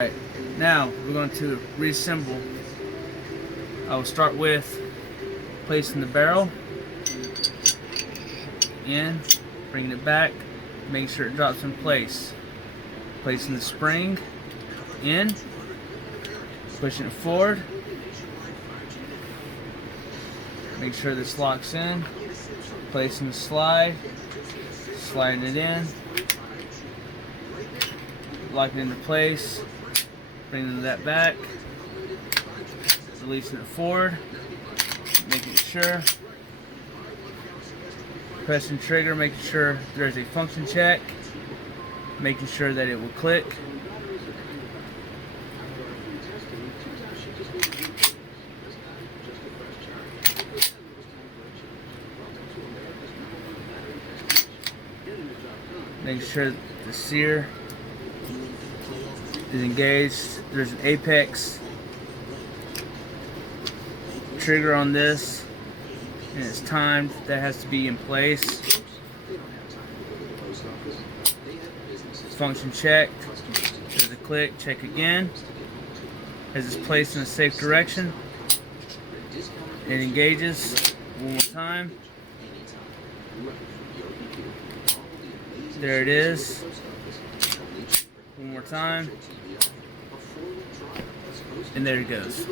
Alright, now we're going to reassemble. I will start with placing the barrel in, bringing it back, making sure it drops in place. Placing the spring in, pushing it forward, make sure this locks in, placing the slide, sliding it in, locking it into place, bringing that back, releasing it forward, making sure, pressing trigger, making sure there's a function check, making sure that it will click. Making sure the sear is engaged. There's an apex trigger on this and it's timed. That has to be in place. Function checked. There's a click. Check again. As it's placed in a safe direction, it engages one more time. There it is. One more time. And there it goes.